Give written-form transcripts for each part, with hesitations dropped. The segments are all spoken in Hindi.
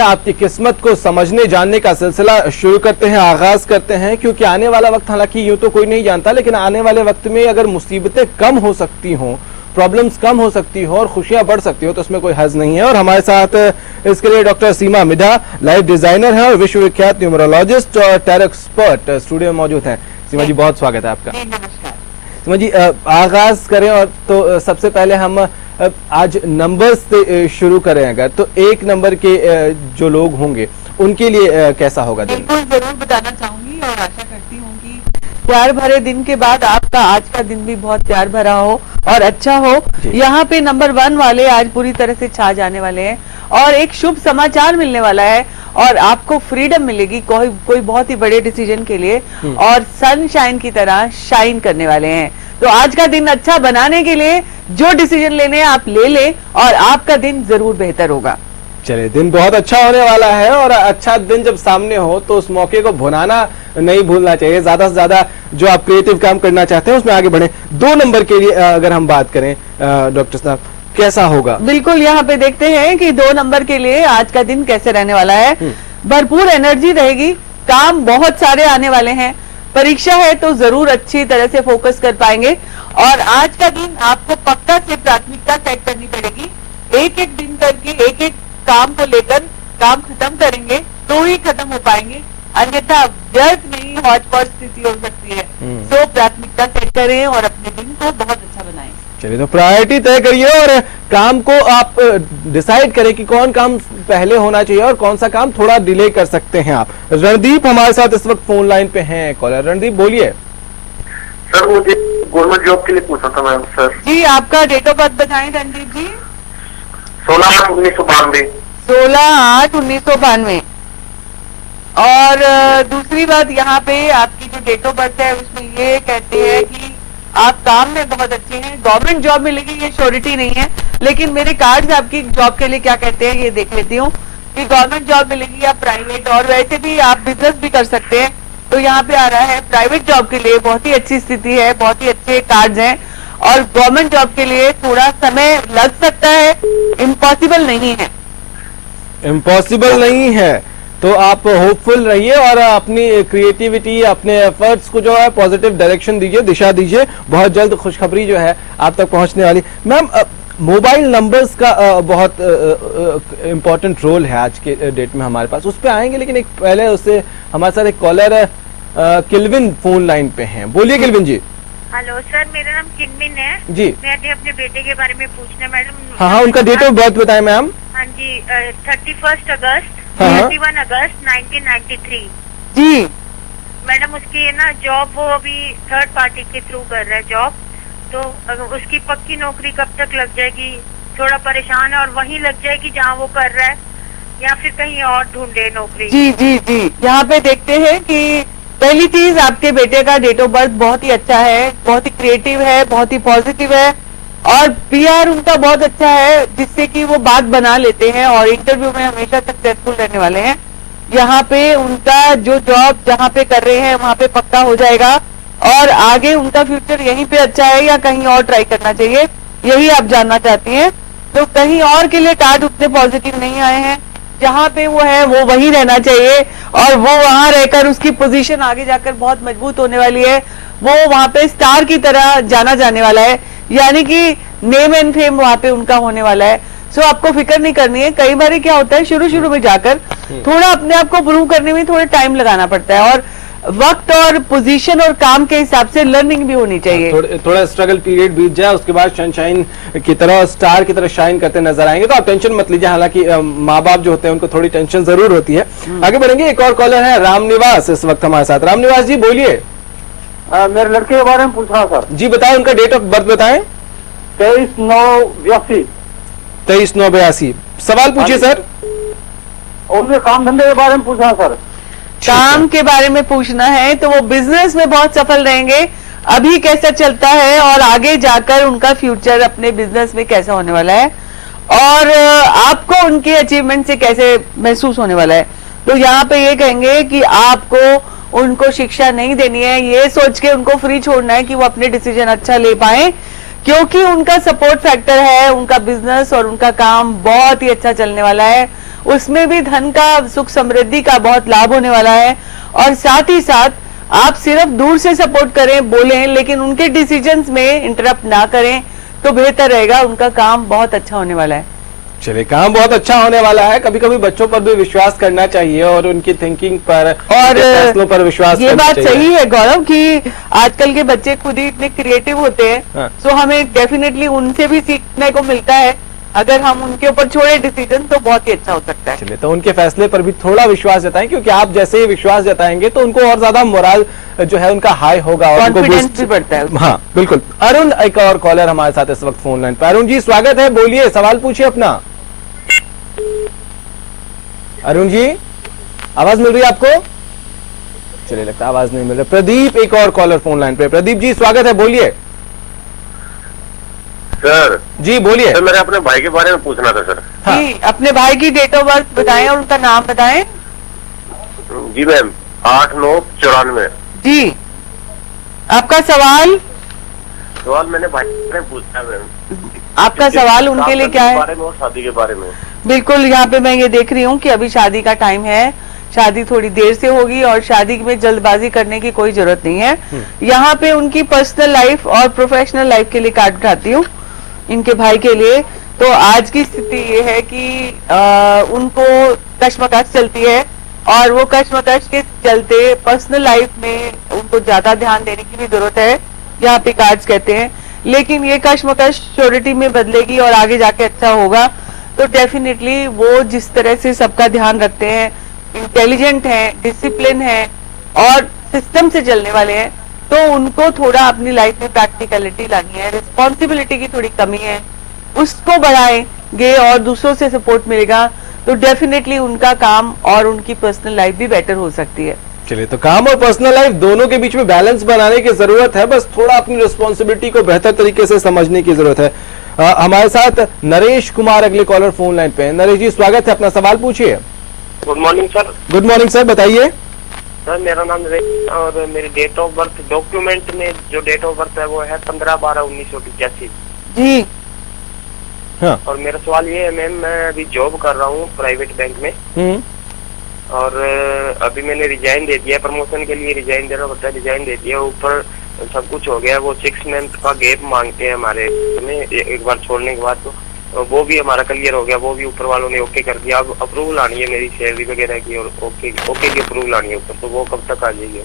आपकी किस्मत को समझने जानने का सिलसिला शुरू करते हैं, आगाज करते हैं, क्योंकि आने वाला वक्त हालांकि यूं तो कोई नहीं जानता, लेकिन आने वाले वक्त में अगर मुसीबतें कम हो सकती हों, प्रॉब्लम्स कम हो सकती हो और खुशियां बढ़ सकती हो तो उसमें कोई हर्ज नहीं है। और हमारे साथ इसके लिए डॉक्टर सीमा मिधा लाइफ डिजाइनर है और विश्वविख्यात न्यूमरोलॉजिस्ट और टैरो एक्सपर्ट स्टूडियो में मौजूद हैं। सीमा जी, बहुत स्वागत है आपका। नमस्कार। सीमा जी, आगाज करें और तो सबसे पहले हम आज नंबर्स से शुरू करें अगर, तो एक नंबर के जो लोग होंगे उनके लिए कैसा होगा दिन? बिल्कुल जरूर बताना चाहूंगी और आशा करती हूँ कि प्यार भरे दिन के बाद आपका आज का दिन भी बहुत प्यार भरा हो और अच्छा हो। यहाँ पे नंबर 1 वाले आज पूरी तरह से छा जाने वाले हैं और एक शुभ समाचार मिलने वाला है और आपको फ्रीडम मिलेगी कोई बहुत ही बड़े डिसीजन के लिए और सनशाइन की तरह शाइन करने वाले हैं। तो आज का दिन अच्छा बनाने के लिए जो डिसीजन लेने हैं आप ले लें और आपका दिन जरूर बेहतर होगा। चलिए, दिन बहुत अच्छा होने वाला है और अच्छा दिन जब सामने हो तो उस मौके को भुनाना नहीं भूलना चाहिए। ज्यादा से ज्यादा जो आप क्रिएटिव काम करना चाहते हैं उसमें आगे बढ़े। 2 नंबर के लिए अगर हम बात करें डॉक्टर साहब, कैसा होगा? बिल्कुल, यहाँ पे देखते हैं कि 2 नंबर के लिए आज का दिन कैसे रहने वाला है। भरपूर एनर्जी रहेगी, काम बहुत सारे आने वाले हैं, परीक्षा है तो जरूर अच्छी तरह से फोकस कर पाएंगे और आज का दिन आपको पक्का से प्राथमिकता सेट करनी पड़ेगी। एक एक दिन करके एक एक काम को लेकर काम खत्म करेंगे तो ही खत्म हो पाएंगे, अन्यथा व्यर्थ नहीं हॉटपॉट स्थिति हो सकती है। तो प्राथमिकता सेट करें और अपने दिन को बहुत अच्छा बनाएं। चलिए, तो प्रायोरिटी तय करिए और काम को आप डिसाइड करें कि कौन काम पहले होना चाहिए और कौन सा काम थोड़ा डिले कर सकते हैं आप। रणदीप हमारे साथ इस वक्त फोन लाइन पे हैं कॉलर। रणदीप बोलिए। सर, मुझे गवर्नमेंट जॉब के लिए पूछना था मैम। सर जी, आपका डेट ऑफ बर्थ बताएं रणदीप जी। 16/8/1992। 16/8/1992। और दूसरी बात, यहाँ पे आपकी जो डेट ऑफ बर्थ है उसमें ये कहते हैं कि आप काम में बहुत अच्छे हैं, गवर्नमेंट जॉब मिलेगी ये श्योरिटी नहीं है, लेकिन मेरे कार्ड्स आपकी जॉब के लिए क्या कहते हैं ये देख लेती हूँ कि गवर्नमेंट जॉब मिलेगी या प्राइवेट, और वैसे भी आप बिजनेस भी कर सकते हैं। तो यहाँ पे आ रहा है प्राइवेट जॉब के लिए बहुत ही अच्छी स्थिति है, बहुत ही अच्छे कार्ड्स हैं और गवर्नमेंट जॉब के लिए थोड़ा समय लग सकता है, इम्पॉसिबल नहीं है। इम्पॉसिबल नहीं है तो आप होपफुल रहिए और अपनी क्रिएटिविटी, अपने एफर्ट्स को जो है पॉजिटिव डायरेक्शन दीजिए, दिशा दीजिए। बहुत जल्द खुशखबरी जो है आप तक पहुंचने वाली। मैम, मोबाइल नंबर्स का बहुत इम्पोर्टेंट रोल है आज के डेट में हमारे पास, उस पर आएंगे, लेकिन एक पहले उससे हमारे साथ एक कॉलर किल्विन फोन लाइन पे हैं। बोलिए किल्विन जी। हेलो सर, मेरा नाम किन्विन है जी। मैं अपने बेटे के बारे में पूछना मैडम। हाँ, उनका डेट ऑफ बर्थ बताएं मैम। हाँ जी, 31 अगस्त 31 अगस्त 1993। जी मैडम, उसकी ना जॉब वो अभी थर्ड पार्टी के थ्रू कर रहा है जॉब, तो उसकी पक्की नौकरी कब तक लग जाएगी? थोड़ा परेशान है और वहीं लग जाएगी जहाँ वो कर रहा है या फिर कहीं और ढूंढे नौकरी? जी जी जी, यहाँ पे देखते हैं कि पहली चीज आपके बेटे का डेट ऑफ बर्थ बहुत ही अच्छा है, बहुत ही क्रिएटिव है, बहुत ही पॉजिटिव है और पीआर उनका बहुत अच्छा है जिससे कि वो बात बना लेते हैं और इंटरव्यू में हमेशा सक्सेसफुल रहने वाले हैं। यहाँ पे उनका जो जॉब जहाँ पे कर रहे हैं वहाँ पे पक्का हो जाएगा और आगे उनका फ्यूचर यहीं पे अच्छा है या कहीं और ट्राई करना चाहिए, यही आप जानना चाहती हैं। तो कहीं और के लिए कार्ड उतने पॉजिटिव नहीं आए हैं, जहाँ पे वो है वो वहीं रहना चाहिए और वो वहां रहकर उसकी पोजीशन आगे जाकर बहुत मजबूत होने वाली है। वो वहां पे स्टार की तरह जाना जाने वाला है, यानी कि नेम एंड फेम वहां पे उनका होने वाला है। सो आपको फिक्र नहीं करनी है। कई बार क्या होता है, शुरू में जाकर थोड़ा अपने आप को प्रूव करने में थोड़ा टाइम लगाना पड़ता है और वक्त और पोजीशन और काम के हिसाब से लर्निंग भी होनी चाहिए। थोड़ा स्ट्रगल पीरियड बीत जाए, उसके बाद सनशाइन की तरह, स्टार की तरह शाइन करते नजर आएंगे। तो आप टेंशन मत लीजिए, हालांकि माँ बाप जो होते हैं उनको थोड़ी टेंशन जरूर होती है। आगे बढ़ेंगे, एक और कॉलर है रामनिवास इस वक्त हमारे साथ। रामनिवास जी बोलिए। मेरे लड़के के बारे में पूछना सर। जी बताएं, उनका डेट ऑफ बर्थ बताएं। 23/9/82। 23/9/82। सवाल पूछिए सर। उनके काम धंधे के बारे में पूछना सर। काम के बारे में पूछना है तो वो बिजनेस में बहुत सफल रहेंगे, अभी कैसा चलता है और आगे जाकर उनका फ्यूचर अपने बिजनेस में कैसा होने वाला है और आपको उनके अचीवमेंट से कैसे महसूस होने वाला है। तो यहाँ पे ये कहेंगे कि आपको उनको शिक्षा नहीं देनी है, ये सोच के उनको फ्री छोड़ना है कि वो अपने डिसीजन अच्छा ले पाए, क्योंकि उनका सपोर्ट फैक्टर है, उनका बिजनेस और उनका काम बहुत ही अच्छा चलने वाला है उसमें भी धन का, सुख समृद्धि का बहुत लाभ होने वाला है। और साथ ही साथ आप सिर्फ दूर से सपोर्ट करें, बोलें, लेकिन उनके डिसीजंस में इंटरप्ट ना करें तो बेहतर रहेगा। उनका काम बहुत अच्छा होने वाला है। चलिए, काम बहुत अच्छा होने वाला है। कभी कभी बच्चों पर भी विश्वास करना चाहिए और उनकी थिंकिंग पर और फैसलों पर विश्वास ये करना बात चाहिए। सही है गौरव कि आजकल के बच्चे खुद ही इतने क्रिएटिव होते हैं। हाँ। सो हमें डेफिनेटली उनसे भी सीखने को मिलता है। अगर हम उनके ऊपर छोड़े डिसीजन तो बहुत ही अच्छा हो सकता है। चलिए, तो उनके फैसले पर भी थोड़ा विश्वास जताएं, क्योंकि आप जैसे ही विश्वास जताएंगे तो उनको और ज्यादा मोरल जो है उनका हाई होगा और उनको कॉन्फिडेंस boost- भी बढ़ता है। हाँ बिल्कुल। अरुण एक और कॉलर हमारे साथ इस वक्त फोन लाइन पर। अरुण जी स्वागत है, बोलिए, सवाल पूछिए अपना। अरुण जी, आवाज मिल रही है आपको? चलिए, लगता है आवाज नहीं मिल रही। प्रदीप एक और कॉलर फोन लाइन पे। प्रदीप जी स्वागत है, बोलिए। सर जी बोलिए। सर मेरे अपने भाई के बारे में पूछना था सर। हाँ। जी, अपने भाई की डेट ऑफ बर्थ बताएं और उनका नाम बताएं। जी मैम, 8/9/94। जी, आपका सवाल मैंने भाई के बारे में पूछना है मैम। आपका सवाल उनके लिए क्या है? बारे में और शादी के बारे में। बिल्कुल, यहाँ पे मैं ये देख रही हूँ कि अभी शादी का टाइम है। शादी थोड़ी देर से होगी और शादी में जल्दबाजी करने की कोई जरूरत नहीं है। यहाँ पे उनकी पर्सनल लाइफ और प्रोफेशनल लाइफ के लिए कार्ड उठाती हूँ इनके भाई के लिए। तो आज की स्थिति ये है कि उनको कश्मकश चलती है और वो कश्मकश के चलते पर्सनल लाइफ में उनको ज्यादा ध्यान देने की भी जरूरत है, यहाँ पे कार्ड्स कहते हैं। लेकिन ये कश्मकश श्योरिटी में बदलेगी और आगे जाके अच्छा होगा। तो डेफिनेटली वो जिस तरह से सबका ध्यान रखते हैं, इंटेलिजेंट हैं, डिसिप्लिन हैं और सिस्टम से चलने वाले हैं, तो उनको थोड़ा अपनी लाइफ में प्रैक्टिकलिटी लानी है, रिस्पॉन्सिबिलिटी की थोड़ी कमी है, उसको बढ़ाएंगे और दूसरों से सपोर्ट मिलेगा तो डेफिनेटली उनका काम और उनकी पर्सनल लाइफ भी बेटर हो सकती है। चलिए, तो काम और पर्सनल लाइफ दोनों के बीच में बैलेंस बनाने की जरूरत है। बस थोड़ा अपनी रिस्पॉन्सिबिलिटी को बेहतर तरीके से समझने की जरूरत है। हमारे साथ नरेश कुमार अगले कॉलर फोन लाइन पे हैं। नरेश जी स्वागत है, अपना सवाल पूछिए। Good morning sir. Good morning sir, बताइए। सर मेरा नाम नरेश और मेरी डेट ऑफ बर्थ, डॉक्यूमेंट में जो डेट ऑफ बर्थ है वो है 15/12/1985। जी हाँ। और मेरा सवाल ये है मैम, मैं अभी जॉब कर रहा हूँ प्राइवेट बैंक में और अभी मैंने रिजाइन दे दिया, प्रमोशन के लिए रिजाइन देना पड़ता है, रिजाइन दे दिया, ऊपर सब कुछ हो गया। वो 6 मंथ का गैप मांगते हैं हमारे में एक बार छोड़ने के बाद, तो वो भी हमारा क्लियर हो गया, वो भी ऊपर वालों ने ओके कर दिया। अब अप्रूवल आनी है मेरी सैलरी वगैरह की और ओके की अप्रूवल आनी है ऊपर, तो वो कब तक आ जाएगी?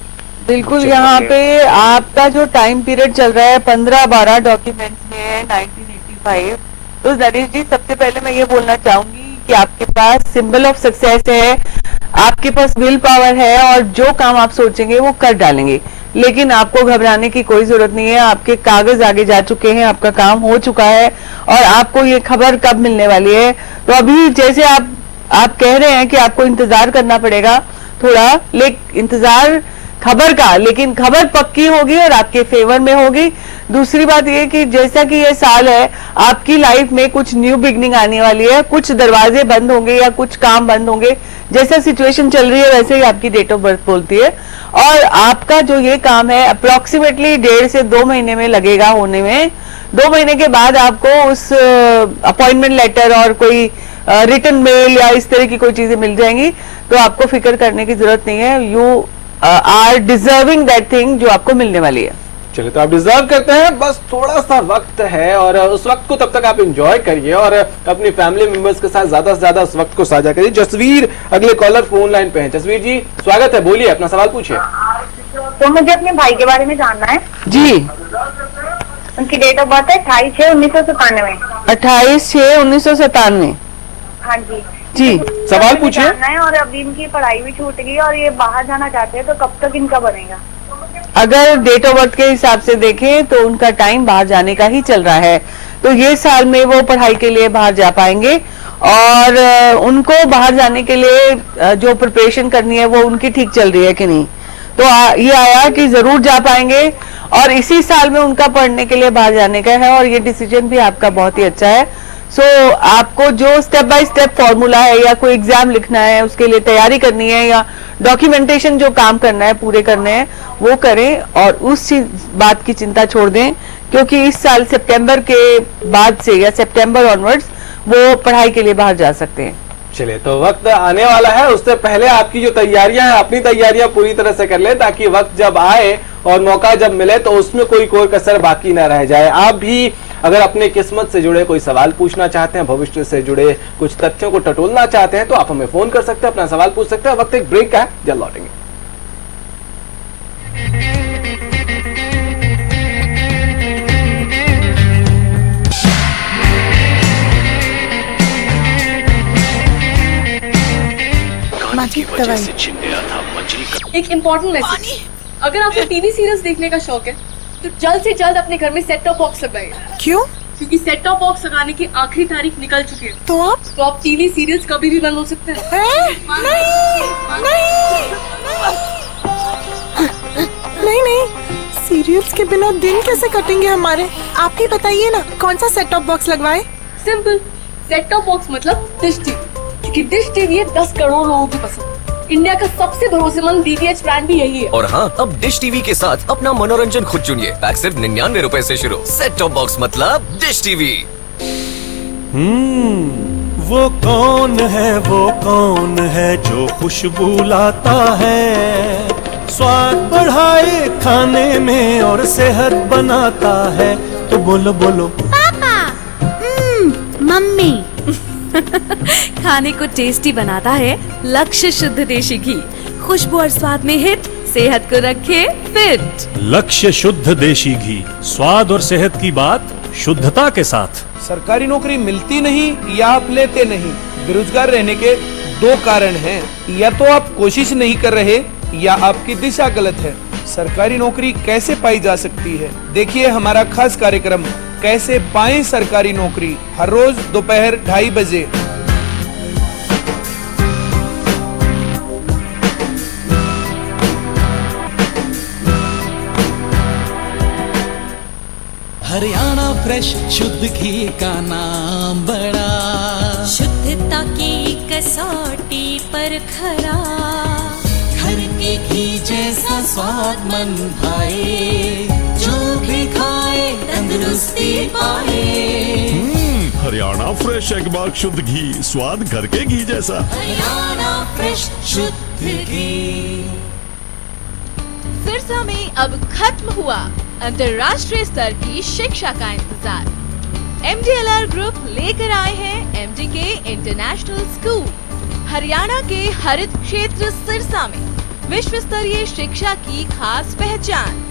बिल्कुल, यहाँ पे आपका जो टाइम पीरियड चल रहा है 15/12 डॉक्यूमेंट्स में है 1985। तो नरेश जी, सबसे पहले मैं ये बोलना चाहूंगी कि आपके पास सिंबल ऑफ सक्सेस है, आपके पास विल पावर है और जो काम आप सोचेंगे वो कर डालेंगे। लेकिन आपको घबराने की कोई जरूरत नहीं है। आपके कागज आगे जा चुके हैं, आपका काम हो चुका है और आपको ये खबर कब मिलने वाली है। तो अभी जैसे आप कह रहे हैं कि आपको इंतजार करना पड़ेगा थोड़ा, लेकिन इंतजार खबर का, लेकिन खबर पक्की होगी और आपके फेवर में होगी। दूसरी बात ये कि जैसा कि ये साल है, आपकी लाइफ में कुछ न्यू बिगनिंग आने वाली है, कुछ दरवाजे बंद होंगे या कुछ काम बंद होंगे। जैसा सिचुएशन चल रही है वैसे ही आपकी डेट ऑफ बर्थ बोलती है। और आपका जो ये काम है अप्रोक्सीमेटली 1.5 से 2 महीने में लगेगा होने में। 2 महीने के बाद आपको उस अपॉइंटमेंट लेटर और कोई रिटर्न मेल या इस तरह की कोई चीजें मिल जाएंगी। तो आपको फिक्र करने की जरूरत नहीं है। You are deserving that thing जो आपको मिलने वाली है। चलिए, तो आप डिजर्व करते हैं, बस थोड़ा सा वक्त है और उस वक्त को तब तक आप एंजॉय करिए और अपनी फैमिली मेंबर्स के साथ ज्यादा से ज्यादा उस वक्त को साझा करिए। जसवीर अगले कॉलर फोन लाइन पे हैं। जसवीर जी स्वागत है, बोलिए, अपना सवाल पूछिए। तो मुझे अपने भाई के बारे में जानना है जी। उनकी डेट ऑफ बर्थ है 28/6/1997। 28/6/1997। हाँ जी जी, सवाल पूछिए। जानना है। और अभी इनकी पढ़ाई भी छूट गई और ये बाहर जाना चाहते हैं, तो कब तक इनका बनेगा? अगर डेट ऑफ बर्थ के हिसाब से देखें तो उनका टाइम बाहर जाने का ही चल रहा है। तो ये साल में वो पढ़ाई के लिए बाहर जा पाएंगे और उनको बाहर जाने के लिए जो प्रिपरेशन करनी है वो उनकी ठीक चल रही है कि नहीं। तो ये आया कि जरूर जा पाएंगे और इसी साल में उनका पढ़ने के लिए बाहर जाने का है और ये डिसीजन भी आपका बहुत ही अच्छा है। सो आपको जो स्टेप बाय स्टेप फॉर्मूला है या कोई एग्जाम लिखना है, उसके लिए तैयारी करनी है या डॉक्यूमेंटेशन जो काम करना है, पूरे करने हैं, वो करें और उस बात की चिंता छोड़ दें, क्योंकि इस साल सितंबर के बाद से या सितंबर ऑनवर्ड्स वो पढ़ाई के लिए बाहर जा सकते हैं। चलिए, तो वक्त आने वाला है, उससे पहले आपकी जो तैयारियां हैं अपनी तैयारियां पूरी तरह से कर लें, ताकि वक्त जब आए और मौका जब मिले तो उसमें कोई कसर बाकी ना रह जाए। आप भी अगर अपने किस्मत से जुड़े कोई सवाल पूछना चाहते हैं, भविष्य से जुड़े कुछ तथ्यों को टटोलना चाहते हैं, तो आप हमें फोन कर सकते हैं, अपना सवाल पूछ सकते हैं। वक्त एक ब्रेक का है, जल्द लौटेंगे। एक इम्पोर्टेंट मैसेज, अगर आपको टीवी सीरियल्स देखने का शौक है तो जल्द से जल्द अपने घर में सेट टॉप बॉक्स लगाइए। क्यों? क्योंकि सेट टॉप बॉक्स लगाने की आखिरी तारीख निकल चुकी है। तो आप टीवी सीरियल्स कभी भी बंद हो सकते हैं। नहीं, सीरियल्स के बिना दिन कैसे कटेंगे हमारे? आप ही बताइए ना, कौन सा सेट टॉप बॉक्स लगवाए? सिंपल, सेट टॉप बॉक्स मतलब डिश टीवी, क्योंकि डिश टीवी है 10 करोड़ लोगों की पसंद। इंडिया का सबसे भरोसेमंद DTH ब्रांड भी यही है। और हाँ, अब डिश टीवी के साथ अपना मनोरंजन खुद चुनिए। पैक सिर्फ 99 रुपए से शुरू। सेट टॉप बॉक्स मतलब डिश टीवी। वो कौन है जो खुशबू लाता है, स्वाद बढ़ाए खाने में और सेहत बनाता है। तो बोलो बोलो पापा, मम्मी। खाने को टेस्टी बनाता है लक्ष्य शुद्ध देशी घी, खुशबू और स्वाद में हिट, सेहत को रखे फिट। लक्ष्य शुद्ध देशी घी, स्वाद और सेहत की बात शुद्धता के साथ। सरकारी नौकरी मिलती नहीं या आप लेते नहीं, बेरोजगार रहने के 2 कारण हैं। या तो आप कोशिश नहीं कर रहे या आपकी दिशा गलत है। सरकारी नौकरी कैसे पाई जा सकती है, देखिए हमारा खास कार्यक्रम कैसे पाएं सरकारी नौकरी, हर रोज दोपहर 2:30 बजे। हरियाणा फ्रेश शुद्ध घी का नाम बड़ा, शुद्धता की कसौटी पर खरा, घर के घी जैसा स्वाद मन भाए, जो भी खाए तंदुरुस्ती पाए। हरियाणा फ्रेश एगबाग शुद्ध घी, स्वाद घर के घी जैसा। हरियाणा फ्रेश शुद्ध घी। सिरसा में अब खत्म हुआ अंतर्राष्ट्रीय स्तर की शिक्षा का इंतजार। MDLR ग्रुप लेकर आए हैं MDK इंटरनेशनल स्कूल। हरियाणा के हरित क्षेत्र सिरसा में विश्व स्तरीय शिक्षा की खास पहचान।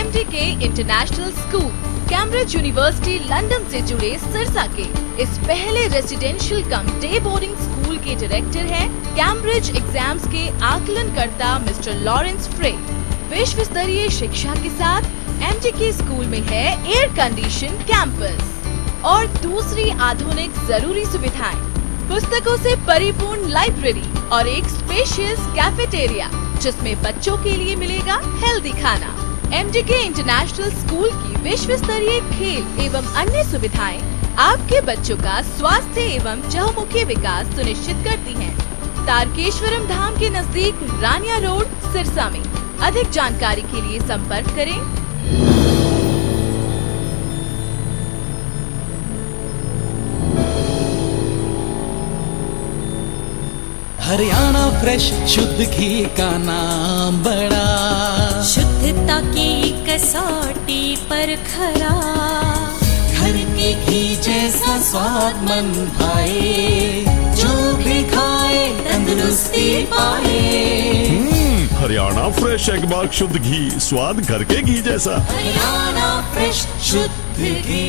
MDK international school Cambridge university London से जुड़े सिरसा के इस पहले रेसिडेंशियल कम डे बोर्डिंग स्कूल के डायरेक्टर हैं कैम्ब्रिज एग्जाम्स के आकलनकर्ता मिस्टर लॉरेंस फ्रे। विश्व स्तरीय शिक्षा के साथ MDK स्कूल में है एयर कंडीशन कैंपस और दूसरी आधुनिक जरूरी सुविधाएं, पुस्तकों से परिपूर्ण लाइब्रेरी और एक स्पेशियस कैफेटेरिया जिसमें बच्चों के लिए मिलेगा हेल्दी खाना। MDK इंटरनेशनल स्कूल की विश्व स्तरीय खेल एवं अन्य सुविधाएं आपके बच्चों का स्वास्थ्य एवं चहुमुखी विकास सुनिश्चित करती हैं। तारकेश्वरम धाम के नजदीक रानिया रोड सिरसा में। अधिक जानकारी के लिए संपर्क करें। हरियाणा फ्रेश शुद्ध घी का नाम बड़ा, शुद्धता की कसौटी पर खरा, घर के घी जैसा स्वाद मन भाए, जो भी खाए तंदुरुस्ती पाए। हरियाणा फ्रेश एगबाग शुद्ध घी, स्वाद घर के घी जैसा। हरियाणा फ्रेश शुद्ध घी।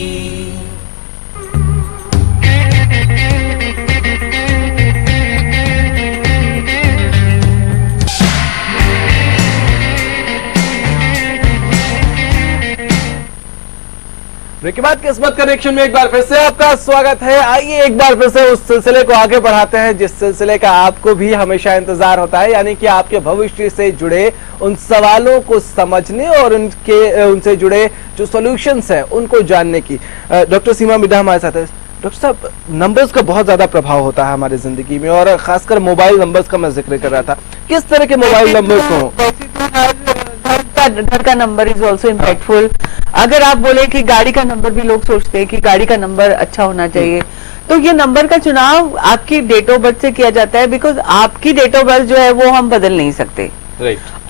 ब्रेक के बाद किस्मत कनेक्शन में एक बार फिर से आपका स्वागत है। आइए एक बार फिर से उस सिलसिले को आगे बढ़ाते हैं जिस सिलसिले का आपको भी हमेशा इंतजार होता है, यानी कि आपके भविष्य से जुड़े उन सवालों को समझने और उनसे जुड़े जो सॉल्यूशंस हैं उनको जानने की। डॉक्टर सीमा मिड्ढा हमारे साथ है। डॉक्टर साहब, नंबर्स का बहुत ज्यादा प्रभाव होता है हमारी जिंदगी में और खासकर मोबाइल नंबर्स का मैं जिक्र कर रहा था। किस तरह के मोबाइल नंबर्स हो? घर का नंबर इज ऑल्सो इम्पैक्टफुल। अगर आप बोले कि गाड़ी का नंबर भी लोग सोचते हैं कि गाड़ी का नंबर अच्छा होना चाहिए, तो ये नंबर का चुनाव आपकी डेट ऑफ बर्थ से किया जाता है, बिकॉज आपकी डेट ऑफ बर्थ जो है वो हम बदल नहीं सकते।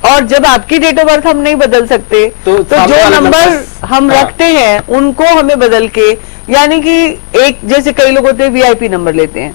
और जब आपकी डेट ऑफ बर्थ हम नहीं बदल सकते तो जो नंबर हम रखते हैं उनको हमें बदल के, यानी कि एक जैसे कई लोग होते हैं वीआईपी नंबर लेते हैं,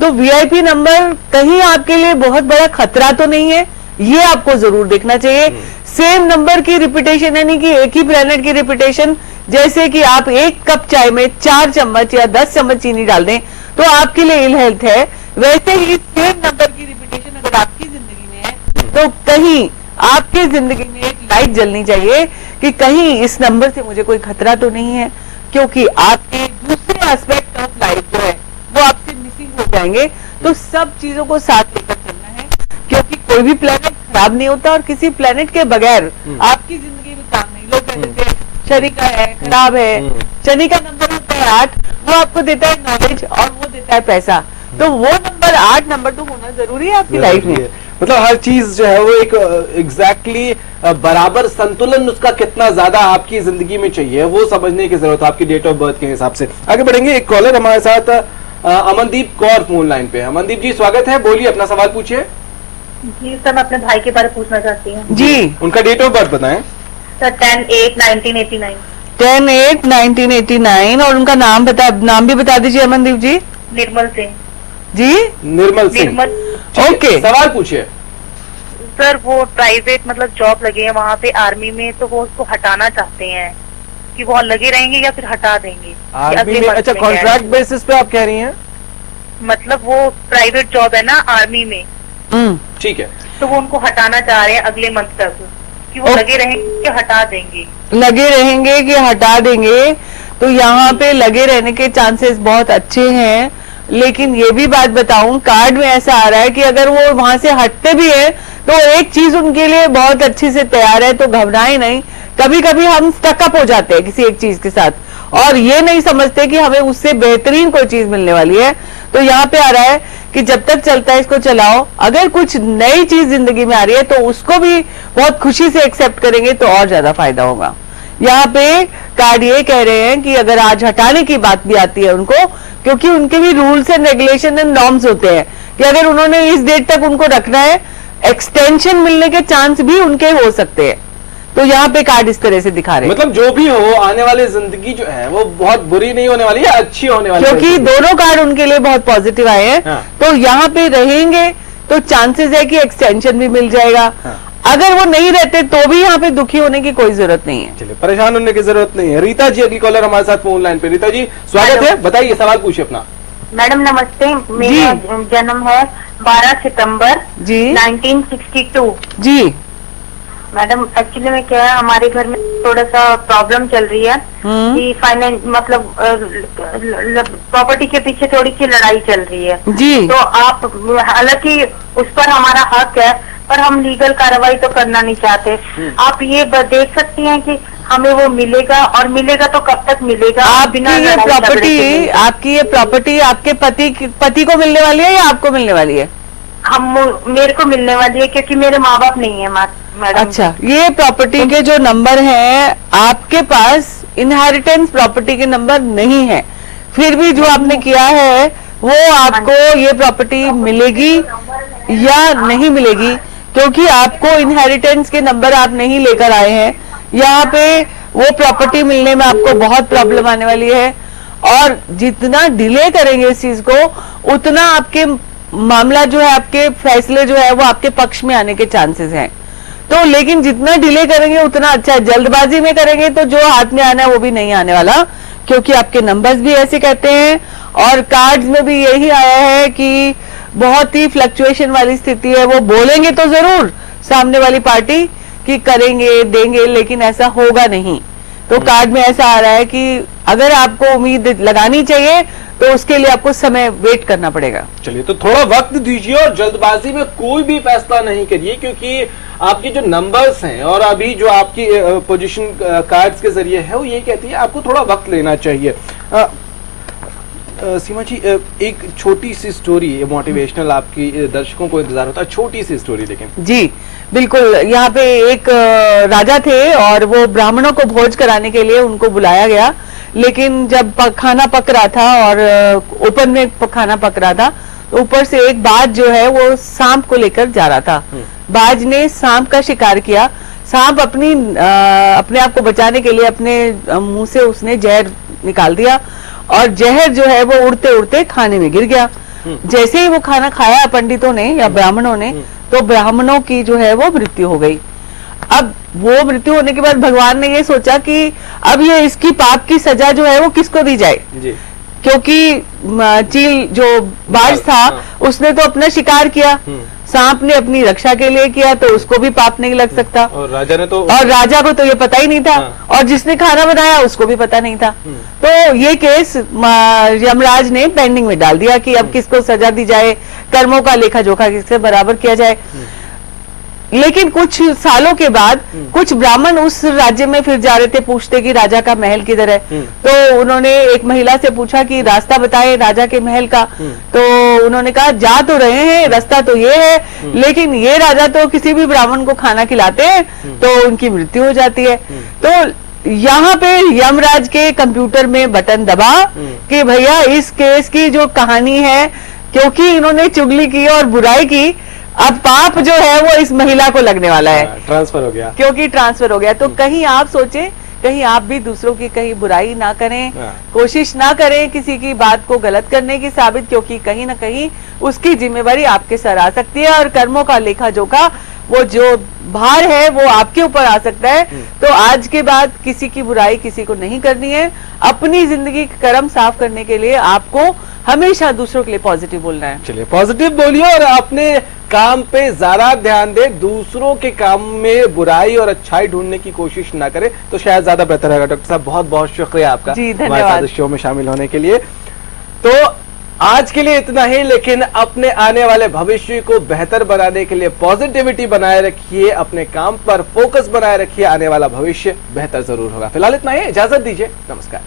तो वीआईपी नंबर कहीं आपके लिए बहुत बड़ा खतरा तो नहीं है, ये आपको जरूर देखना चाहिए। सेम नंबर की रिपीटेशन, यानी कि एक ही प्लेनेट की रिपीटेशन, जैसे कि आप एक कप चाय में 4 चम्मच या 10 चम्मच चीनी डाल दें तो आपके लिए इल हेल्थ है, वैसे ही सेम नंबर की रिपीटेशन अगर आपकी जिंदगी में है तो कहीं आपकी जिंदगी में एक लाइट जलनी चाहिए कि कहीं इस नंबर से मुझे कोई खतरा तो नहीं है, क्योंकि आपके दूसरे एस्पेक्ट ऑफ लाइफ जो है वो आपसे मिसिंग हो जाएंगे। तो सब चीजों को साथ लेकर चलना है, क्योंकि कोई भी प्लेनेट खराब नहीं होता और किसी प्लेनेट के बगैर आपकी जिंदगी में काम नहीं। लोग कहते थे शनि का है, खराब है, शनि का नंबर होता है 8, वो आपको देता है नॉलेज और वो देता है पैसा, तो वो नंबर 8 नंबर तो होना जरूरी है आपकी लाइफ में। मतलब हर चीज जो है वो एक एग्जैक्टली बराबर संतुलन उसका कितना ज्यादा आपकी जिंदगी में चाहिए वो समझने की जरूरत है आपकी डेट ऑफ बर्थ के हिसाब से। आगे बढ़ेंगे, एक कॉलर हमारे साथ अमनदीप कौर फोन लाइन पे। अमनदीप जी स्वागत है, बोलिए अपना सवाल पूछिए। जी सर, मैं अपने भाई के बारे में पूछना चाहती हूँ। जी, उनका डेट ऑफ बर्थ बताएं। सर 10/8/1989। 10/8/1989 और उनका नाम भी बता दीजिए अमनदीप जी। निर्मल सिंह जी, निर्मल सिंह। ओके, सवाल पूछिए। सर वो प्राइवेट मतलब जॉब लगे हैं वहाँ पे आर्मी में, तो वो उसको हटाना चाहते हैं कि वो लगे रहेंगे या फिर हटा देंगे आर्मी में? अच्छा, कॉन्ट्रैक्ट बेसिस पे आप कह रही हैं? मतलब वो प्राइवेट जॉब है ना आर्मी में, ठीक है, तो वो उनको हटाना चाह रहे हैं अगले मंथ तक, कि वो लगे रहेंगे कि हटा देंगे। लगे रहेंगे कि हटा देंगे, तो यहाँ पे लगे रहने के चांसेस बहुत अच्छे हैं, लेकिन ये भी बात बताऊं, कार्ड में ऐसा आ रहा है कि अगर वो वहां से हटते भी है तो एक चीज उनके लिए बहुत अच्छी से तैयार है, तो घबराएं नहीं। कभी कभी हम स्टकअप हो जाते हैं किसी एक चीज के साथ और ये नहीं समझते कि हमें उससे बेहतरीन कोई चीज मिलने वाली है। तो यहाँ पे आ रहा है कि जब तक चलता है इसको चलाओ, अगर कुछ नई चीज जिंदगी में आ रही है तो उसको भी बहुत खुशी से एक्सेप्ट करेंगे तो और ज्यादा फायदा होगा। यहाँ पे कार्ड ये कह रहे हैं कि अगर आज हटाने की बात भी आती है उनको, क्योंकि उनके भी rules and regulation and norms होते हैं कि अगर उन्होंने इस डेट तक उनको रखना है, एक्सटेंशन मिलने के चांस भी उनके हो सकते हैं। तो यहाँ पे कार्ड इस तरह से दिखा रहे हैं, मतलब जो भी हो आने वाली जिंदगी जो है वो बहुत बुरी नहीं होने वाली है, अच्छी होने वाली है, क्योंकि दोनों कार्ड उनके लिए बहुत पॉजिटिव आए हैं। हाँ। तो यहाँ पे रहेंगे तो चांसेस है कि एक्सटेंशन भी मिल जाएगा। हाँ। अगर वो नहीं रहते तो भी यहाँ पे दुखी होने की कोई जरूरत नहीं है। चलिए, परेशान होने की जरूरत नहीं है। रीता जी अगली कॉलर हमारे साथ फोन लाइन पे। रीता जी स्वागत है, बताइए सवाल पूछिए अपना। मैडम नमस्ते, मेरा जन्म है 12 सितंबर जी 1962। जी मैडम एक्चुअली में क्या है, हमारे घर में थोड़ा सा प्रॉब्लम चल रही है कि फाइनेंस मतलब प्रॉपर्टी के पीछे थोड़ी सी लड़ाई चल रही है जी। तो आप, हालांकि उस पर हमारा हक है पर हम लीगल कार्रवाई तो करना नहीं चाहते। आप ये देख सकती हैं कि हमें वो मिलेगा, और मिलेगा तो कब तक मिलेगा? आपकी ये प्रॉपर्टी आपके पति को मिलने वाली है या आपको मिलने वाली है? मेरे को मिलने वाली है, क्योंकि मेरे माँ बाप नहीं है मैडम। अच्छा, ये प्रॉपर्टी के जो नंबर हैं आपके पास इनहेरिटेंस प्रॉपर्टी के नंबर नहीं है, फिर भी जो आपने किया है वो आपको ये प्रॉपर्टी मिलेगी या नहीं मिलेगी, क्योंकि आपको इनहेरिटेंस के नंबर आप नहीं लेकर आए हैं। यहाँ पे वो प्रॉपर्टी मिलने में आपको बहुत प्रॉब्लम आने वाली है, और जितना डिले करेंगे इस चीज को उतना आपके मामला जो है, आपके फैसले जो है वो आपके पक्ष में आने के चांसेस हैं। तो लेकिन जितना डिले करेंगे उतना अच्छा है। जल्दबाजी में करेंगे तो जो हाथ में आना है वो भी नहीं आने वाला, क्योंकि आपके नंबर्स भी ऐसे कहते हैं और कार्ड्स में भी यही आया है कि बहुत ही फ्लक्चुएशन वाली स्थिति है। वो बोलेंगे तो जरूर सामने वाली पार्टी कि करेंगे देंगे, लेकिन ऐसा होगा नहीं। तो कार्ड में ऐसा आ रहा है कि अगर आपको उम्मीद लगानी चाहिए तो उसके लिए आपको समय वेट करना पड़ेगा। चलिए, तो थोड़ा वक्त दीजिए और जल्दबाजी में कोई भी फैसला नहीं करिए, क्योंकि आपके जो नंबर्स हैं और अभी जो आपकी पोजीशन कार्ड्स के जरिए है वो ये कहती है आपको थोड़ा वक्त लेना चाहिए। सीमा जी, एक छोटी सी स्टोरी मोटिवेशनल आपकी दर्शकों को इंतजार होता है, छोटी सी स्टोरी लेकिन। जी बिल्कुल। यहाँ पे एक राजा थे और वो ब्राह्मणों को भोज कराने के लिए उनको बुलाया गया, लेकिन जब खाना पक रहा था और ओपन में खाना पक रहा था तो ऊपर से एक बाज जो है वो सांप को लेकर जा रहा था। बाज ने सांप का शिकार किया। सांप अपने आप को बचाने के लिए अपने मुंह से उसने जहर निकाल दिया और जहर जो है वो उड़ते उड़ते खाने में गिर गया। जैसे ही वो खाना खाया पंडितों ने या ब्राह्मणों ने, तो ब्राह्मणों की जो है वो मृत्यु हो गई। अब वो मृत्यु होने के बाद भगवान ने ये सोचा कि अब ये इसकी पाप की सजा जो है वो किसको दी जाए, क्योंकि चील जो बाज था उसने तो अपना शिकार किया, सांप ने अपनी रक्षा के लिए किया, तो उसको भी पाप नहीं लग सकता। और राजा को तो ये पता ही नहीं था, और जिसने खाना बनाया उसको भी पता नहीं था। तो ये केस यमराज ने पेंडिंग में डाल दिया कि अब किसको सजा दी जाए, कर्मों का लेखा जोखा किससे बराबर किया जाए। लेकिन कुछ सालों के बाद कुछ ब्राह्मण उस राज्य में फिर जा रहे थे, पूछते कि राजा का महल किधर है। तो उन्होंने एक महिला से पूछा कि रास्ता बताए राजा के महल का। तो उन्होंने कहा जा तो रहे हैं, रास्ता तो ये है, लेकिन ये राजा तो किसी भी ब्राह्मण को खाना खिलाते हैं तो उनकी मृत्यु हो जाती है। तो यहाँ पे यमराज के कंप्यूटर में बटन दबा कि भैया इस केस की जो कहानी है, क्योंकि इन्होंने चुगली की और बुराई की, अब पाप जो है वो इस महिला को लगने वाला है। ट्रांसफर हो गया, क्योंकि ट्रांसफर हो गया। तो कहीं आप सोचें, कहीं आप भी दूसरों की कहीं बुराई ना करें, कोशिश ना करें किसी की बात को गलत करने की साबित, क्योंकि कहीं ना कहीं उसकी जिम्मेवारी आपके सर आ सकती है और कर्मों का लेखा जोखा वो जो भार है वो आपके ऊपर आ सकता है। तो आज के बाद किसी की बुराई किसी को नहीं करनी है। अपनी जिंदगी कर्म साफ करने के लिए आपको हमेशा दूसरों के लिए पॉजिटिव बोलना है। चलिए पॉजिटिव बोलिए और अपने काम पे ज्यादा ध्यान दे, दूसरों के काम में बुराई और अच्छाई ढूंढने की कोशिश ना करें तो शायद ज्यादा बेहतर रहेगा। डॉक्टर साहब बहुत बहुत शुक्रिया आपका जी, हमारे साथ इस शो में शामिल होने के लिए। तो आज के लिए इतना ही, लेकिन अपने आने वाले भविष्य को बेहतर बनाने के लिए पॉजिटिविटी बनाए रखिए, अपने काम पर फोकस बनाए रखिए, आने वाला भविष्य बेहतर जरूर होगा। फिलहाल इतना ही, इजाजत दीजिए, नमस्कार।